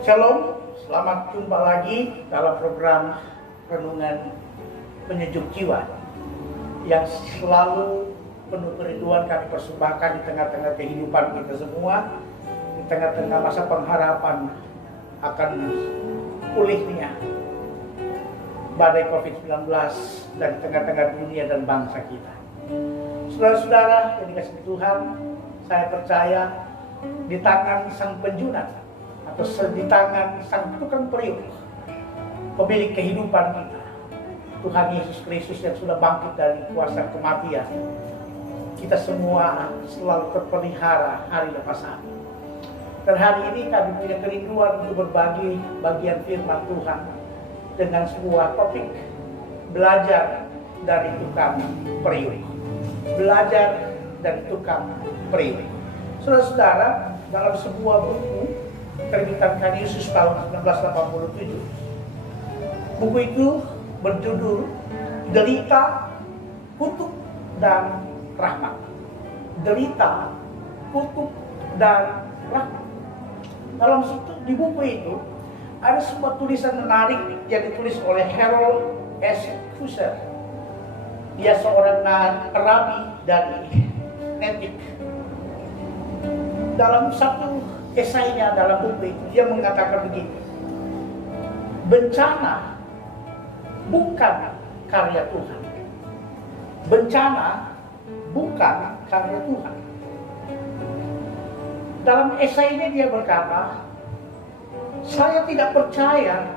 Shalom, selamat jumpa lagi dalam program Renungan Penyejuk Jiwa yang selalu penuh kerinduan kami persembahkan di tengah-tengah kehidupan kita semua, di tengah-tengah masa pengharapan akan pulihnya badai COVID-19 dan di tengah-tengah dunia dan bangsa kita. Saudara-saudara yang dikasihi Tuhan, saya percaya di tangan Sang Penjunat atau di tangan Sang Tukang Periuk, pemilik kehidupan kita, Tuhan Yesus Kristus yang sudah bangkit dari kuasa kematian, kita semua selalu terpelihara hari lepas hari. Dan hari ini kami punya kerinduan untuk berbagi bagian firman Tuhan dengan sebuah topik belajar dari tukang periuk. Belajar dari tukang periuk. Saudara-saudara, dalam sebuah buku terbitan Canisius tahun 1987, buku itu berjudul Derita, Kutuk, dan Rahmat. Derita, Kutuk, dan Rahmat. Dalam di buku itu ada sebuah tulisan menarik yang ditulis oleh Harold S. Fuser. Dia seorang rabi dari Netik. Dalam satu esainya dalam buku itu, dia mengatakan begini: bencana bukan karya Tuhan. Bencana bukan karya Tuhan. Dalam esainya dia berkata, saya tidak percaya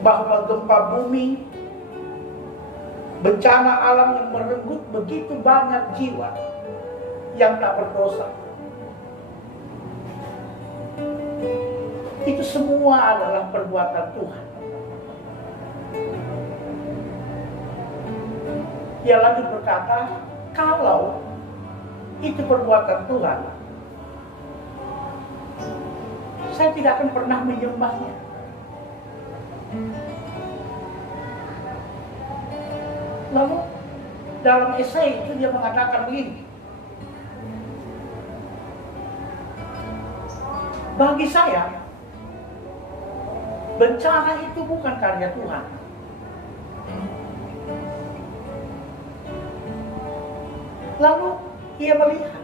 bahwa gempa bumi, bencana alam yang merenggut begitu banyak jiwa yang tak berdosa, itu semua adalah perbuatan Tuhan. Dia lanjut berkata, kalau itu perbuatan Tuhan, saya tidak akan pernah menyembahnya. Lalu dalam esai itu dia mengatakan begini: bagi saya, bencana itu bukan karya Tuhan. Lalu ia melihat,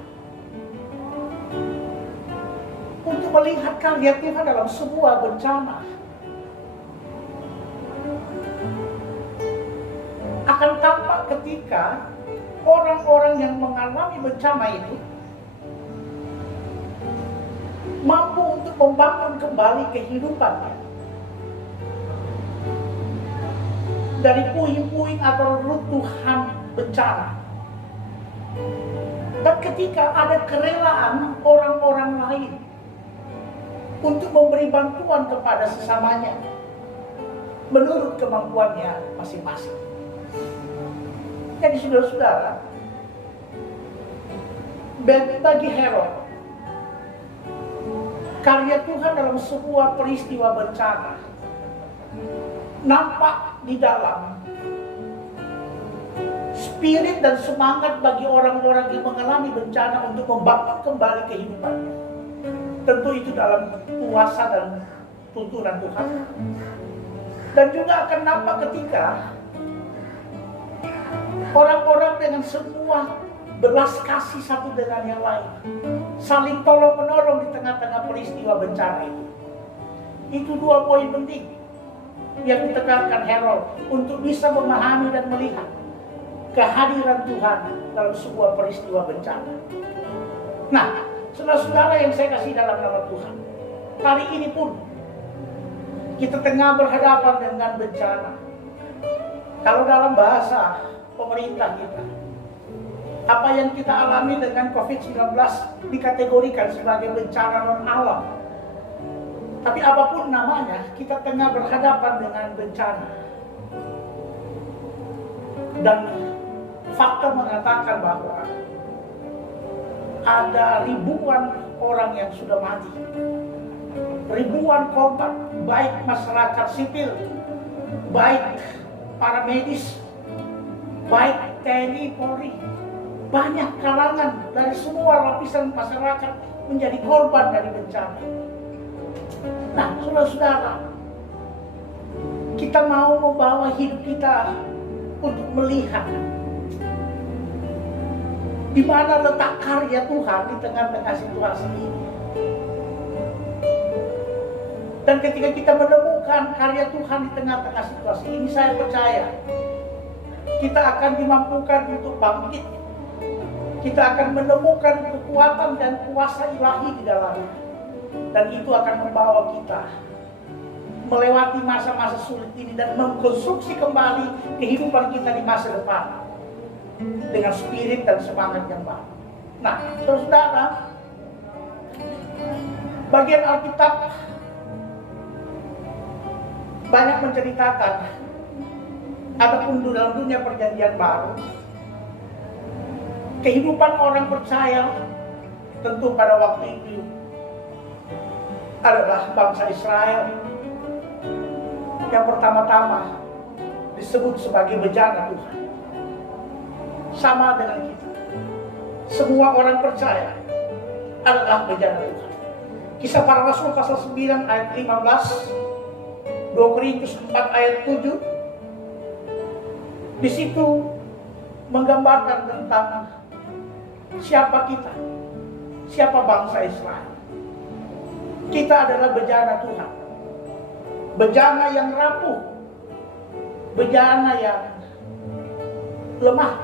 untuk melihat karya Tuhan dalam sebuah bencana, akan tampak ketika orang-orang yang mengalami bencana itu mampu untuk membangun kembali kehidupannya dari puing-puing atau runtuhan bencana. Dan ketika ada kerelaan orang-orang lain untuk memberi bantuan kepada sesamanya menurut kemampuannya masing-masing. Jadi saudara-saudara, bagi Harold, karya Tuhan dalam sebuah peristiwa bencana nampak di dalam spirit dan semangat bagi orang-orang yang mengalami bencana untuk membangun kembali kehidupannya. Tentu itu dalam kuasa dan tuntunan Tuhan. Dan juga akan nampak ketika orang-orang dengan semua belas kasih satu dengan yang lain, saling tolong-menolong di tengah-tengah peristiwa bencana itu. Itu dua poin penting yang ditekankan Harold untuk bisa memahami dan melihat kehadiran Tuhan dalam sebuah peristiwa bencana. Nah, saudara-saudara yang saya kasih dalam nama Tuhan, hari ini pun kita tengah berhadapan dengan bencana. Kalau dalam bahasa pemerintah kita, apa yang kita alami dengan COVID-19 dikategorikan sebagai bencana non-alam. Tapi apapun namanya, kita tengah berhadapan dengan bencana. Dan fakta mengatakan bahwa ada ribuan orang yang sudah mati. Ribuan korban, baik masyarakat sipil, baik para medis, baik TNI, Polri. Banyak kalangan dari semua lapisan masyarakat menjadi korban dari bencana. Nah, saudara-saudara, kita mau membawa hidup kita untuk melihat di mana letak karya Tuhan di tengah-tengah situasi ini. Dan ketika kita menemukan karya Tuhan di tengah-tengah situasi ini, saya percaya kita akan dimampukan untuk bangkit. Kita akan menemukan kekuatan dan kuasa ilahi di dalamnya. Dan itu akan membawa kita melewati masa-masa sulit ini dan mengkonstruksi kembali kehidupan kita di masa depan dengan spirit dan semangat yang baru. Nah, saudara, bagian Alkitab banyak menceritakan, ataupun dalam dunia perjanjian baru, kehidupan orang percaya tentu pada waktu itu adalah bangsa Israel yang pertama-tama disebut sebagai bejana Tuhan. Sama dengan kita, semua orang percaya adalah bejana Tuhan. Kisah Para Rasul pasal 9 ayat 15, 2 Korintus 4 ayat 7, di situ menggambarkan tentang siapa kita, siapa bangsa Israel. Kita adalah bejana Tuhan, bejana yang rapuh, bejana yang lemah,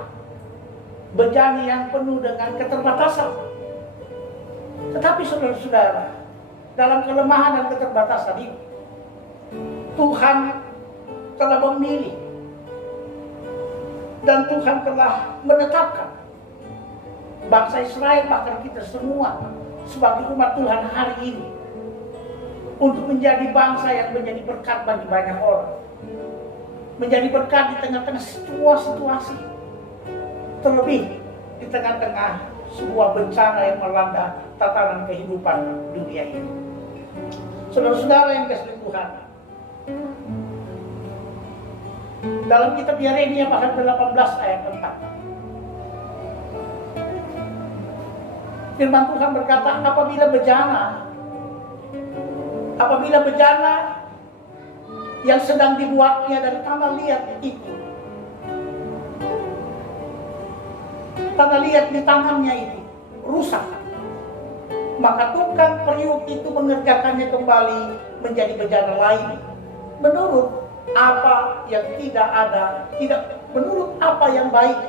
bejana yang penuh dengan keterbatasan. Tetapi saudara-saudara, dalam kelemahan dan keterbatasan ini, Tuhan telah memilih dan Tuhan telah menetapkan bangsa Israel, bahkan kita semua sebagai umat Tuhan hari ini, untuk menjadi bangsa yang menjadi berkat bagi banyak orang, menjadi berkat di tengah-tengah situasi, terlebih di tengah-tengah sebuah bencana yang melanda tatanan kehidupan dunia ini. Saudara-saudara yang dikasihi Tuhan, dalam kitab Yeremia pasal 18 ayat 4, firman Tuhan berkata, apabila bejana yang sedang dibuatnya dari tanah liat itu, tanah liat di tangannya itu rusak, maka tukang periuk itu mengerjakannya kembali menjadi bejana lain menurut apa yang menurut apa yang baik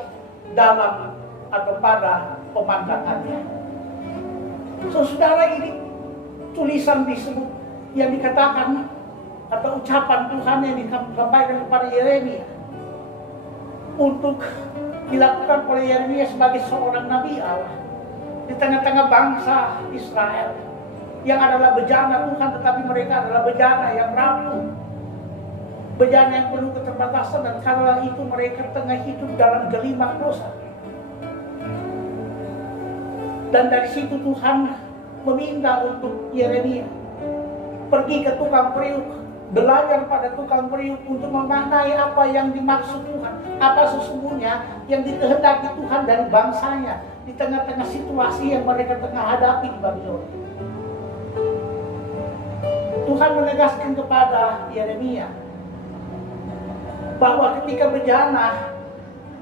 dalam atau pada pemandangannya. Saudara, ini tulisan disebut yang dikatakan atau ucapan Tuhan yang disampaikan kepada Yeremia untuk dilakukan oleh Yeremia sebagai seorang nabi Allah di tengah-tengah bangsa Israel yang adalah bejana Tuhan, tetapi mereka adalah bejana yang rapuh, bejana yang penuh keterbatasan, dan karena itu mereka tengah hidup dalam gelimang dosa. Dan dari situ Tuhan meminta untuk Yeremia pergi ke tukang periuk, belajar pada tukang periuk untuk memaknai apa yang dimaksud Tuhan, apa sesungguhnya yang dikehendaki Tuhan dari bangsanya di tengah-tengah situasi yang mereka tengah hadapi di Babylon. Tuhan menegaskan kepada Yeremia bahwa ketika bejana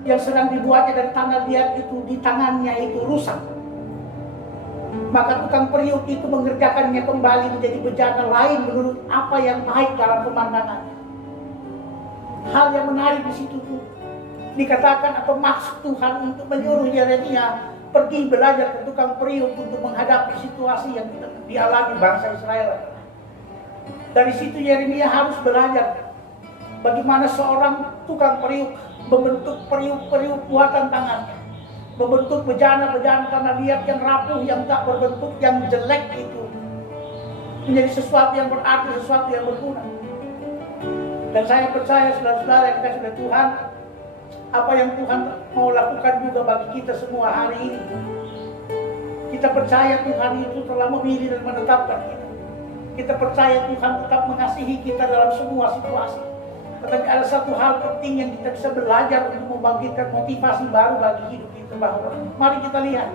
yang sedang dibuatnya dari tanah liat itu di tangannya itu rusak, maka tukang periuk itu mengerjakannya kembali menjadi bejana lain menurut apa yang baik dalam pemandangannya. Hal yang menarik di situ tuh dikatakan atau maksud Tuhan untuk menyuruh Yeremia pergi belajar ke tukang periuk untuk menghadapi situasi yang dialami bangsa Israel. Dari situ Yeremia harus belajar bagaimana seorang tukang periuk membentuk periuk-periuk buatan tangannya, membentuk bejana-bejana tanah liat yang rapuh, yang tak berbentuk, yang jelek itu menjadi sesuatu yang berarti, sesuatu yang berguna. Dan saya percaya saudara-saudara yang dikasihi oleh Tuhan, apa yang Tuhan mau lakukan juga bagi kita semua hari ini. Kita percaya Tuhan itu telah memilih dan menetapkan kita. Kita percaya Tuhan tetap mengasihi kita dalam semua situasi. Tetapi ada satu hal penting yang kita bisa belajar untuk membangkitkan motivasi baru bagi hidup kita, bahwa mari kita lihat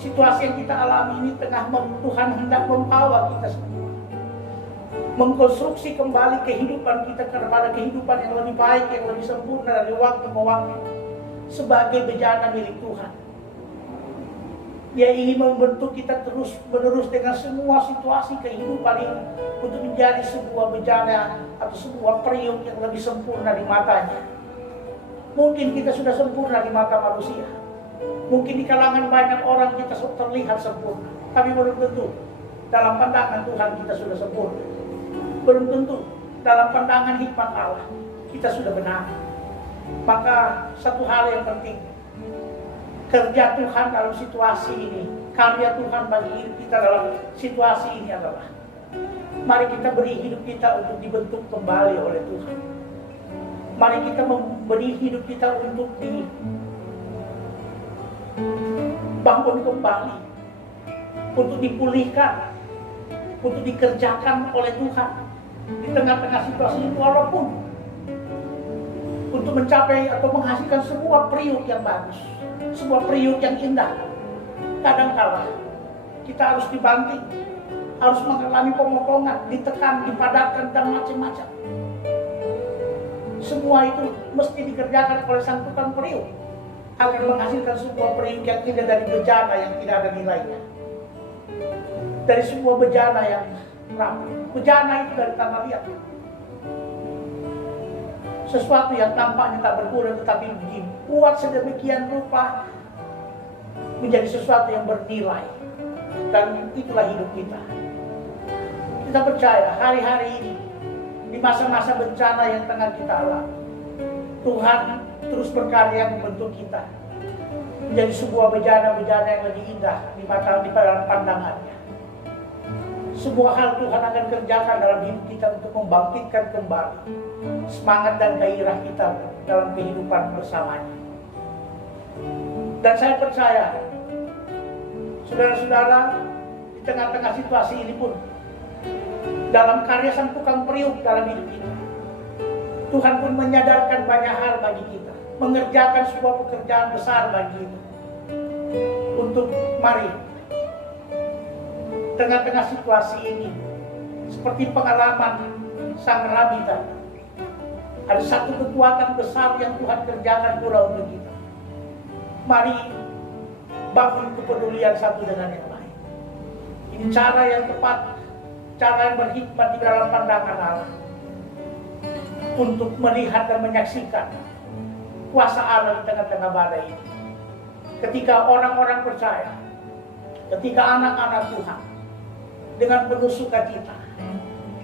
situasi yang kita alami ini tengah Tuhan hendak membawa kita semua mengkonstruksi kembali kehidupan kita kepada kehidupan yang lebih baik, yang lebih sempurna dari waktu ke waktu sebagai bejana milik Tuhan. Dia ingin membentuk kita terus menerus dengan semua situasi kehidupan ini untuk menjadi sebuah bejana atau sebuah periuk yang lebih sempurna di matanya. Mungkin kita sudah sempurna di mata manusia. Mungkin di kalangan banyak orang kita terlihat sempurna. Tapi belum tentu dalam pandangan Tuhan kita sudah sempurna. Belum tentu dalam pandangan hikmat Allah kita sudah benar. Maka satu hal yang penting, kerja Tuhan dalam situasi ini, karya Tuhan bagi hidup kita dalam situasi ini adalah, mari kita beri hidup kita untuk dibentuk kembali oleh Tuhan. Mari kita memberi hidup kita untuk dibangun kembali, untuk dipulihkan, untuk dikerjakan oleh Tuhan di tengah-tengah situasi itu, walaupun untuk mencapai atau menghasilkan sebuah periuk yang bagus, sebuah periuk yang indah. Kadang-kala kita harus dibanting, harus mengalami pemotongan, ditekan, dipadatkan, dan macam-macam. Semua itu mesti dikerjakan oleh sang tukang periuk agar menghasilkan sebuah periuk yang indah dari bejana yang tidak ada nilainya, dari sebuah bejana yang rapi. Bejana itu dari tanah liat, sesuatu yang tampaknya tak berguna tetapi dibuat sedemikian rupa menjadi sesuatu yang bernilai. Dan itulah hidup kita. Kita percaya hari-hari ini, di masa-masa bencana yang tengah kita alami, Tuhan terus berkarya membentuk kita menjadi sebuah bejana-bejana yang lebih indah di dalam pandangannya. Sebuah hal Tuhan akan kerjakan dalam hidup kita untuk membangkitkan kembali semangat dan gairah kita dalam kehidupan bersamanya. Dan saya percaya, saudara-saudara, di tengah-tengah situasi ini pun, dalam karya sang tukang periuk dalam hidup kita, Tuhan pun menyadarkan banyak hal bagi kita, mengerjakan sebuah pekerjaan besar bagi kita. Untuk mari, tengah-tengah situasi ini, seperti pengalaman sang rabi tadi, ada satu kekuatan besar yang Tuhan kerjakan pula untuk kita. Mari bangun kepedulian satu dengan yang lain. Ini cara yang tepat, cara yang berhikmat di dalam pandangan Allah untuk melihat dan menyaksikan kuasa Allah di tengah-tengah badai ini. Ketika orang-orang percaya, ketika anak-anak Tuhan dengan penuh sukacita,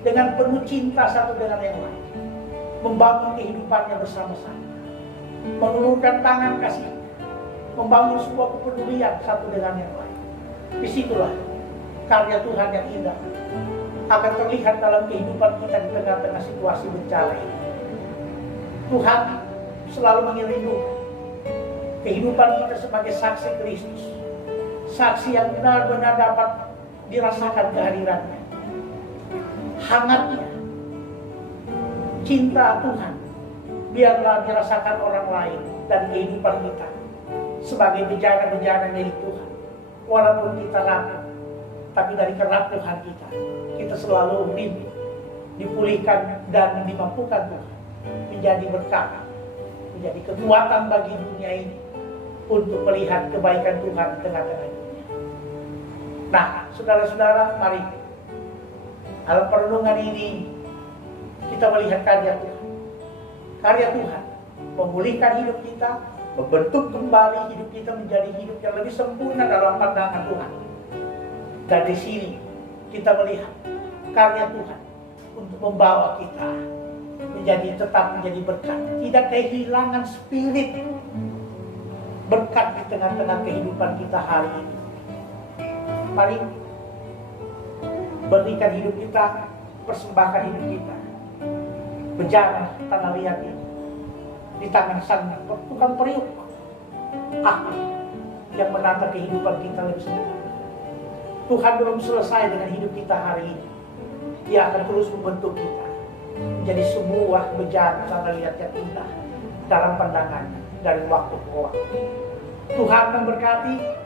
dengan penuh cinta satu dengan yang lain, membangun kehidupannya bersama-sama, mengulurkan tangan kasih, membangun sebuah kepedulian satu dengan yang lain. Disitulah karya Tuhan yang indah akan terlihat dalam kehidupan kita di tengah-tengah situasi bencana ini. Tuhan selalu mengiringi kehidupan kita sebagai saksi Kristus, saksi yang benar-benar dapat dirasakan kehadirannya, hangatnya cinta Tuhan biarlah dirasakan orang lain dan kehidupan kita sebagai bejana-bejana milik Tuhan. Walaupun kita rapuh, tapi dari kerapuhan kita selalu dipulihkan dan dimampukan Tuhan menjadi berkat, menjadi kekuatan bagi dunia ini untuk melihat kebaikan Tuhan di tengah-tengah dunia. Nah, saudara-saudara, mari dalam perenungan ini kita melihat karya Tuhan. Karya Tuhan memulihkan hidup kita, membentuk kembali hidup kita menjadi hidup yang lebih sempurna dalam pandangan Tuhan. Dan di sini kita melihat karya Tuhan untuk membawa kita tetap menjadi berkat, tidak kehilangan spirit berkat di tengah-tengah kehidupan kita hari ini. Mari berikan hidup kita, persembahkan hidup kita, bejana tanah liat ini di tangan sang tukang periuk ahli yang menata kehidupan kita lebih sempurna. Tuhan belum selesai dengan hidup kita hari ini. Dia akan terus membentuk kita menjadi sebuah bejana tanah liat yang indah dalam pandangannya dari waktu ke waktu. Tuhan memberkati.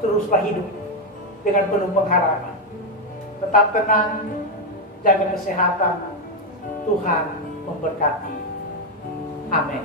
Teruslah hidup dengan penuh pengharapan, tetap tenang, jaga kesehatan. Tuhan memberkati. Amin.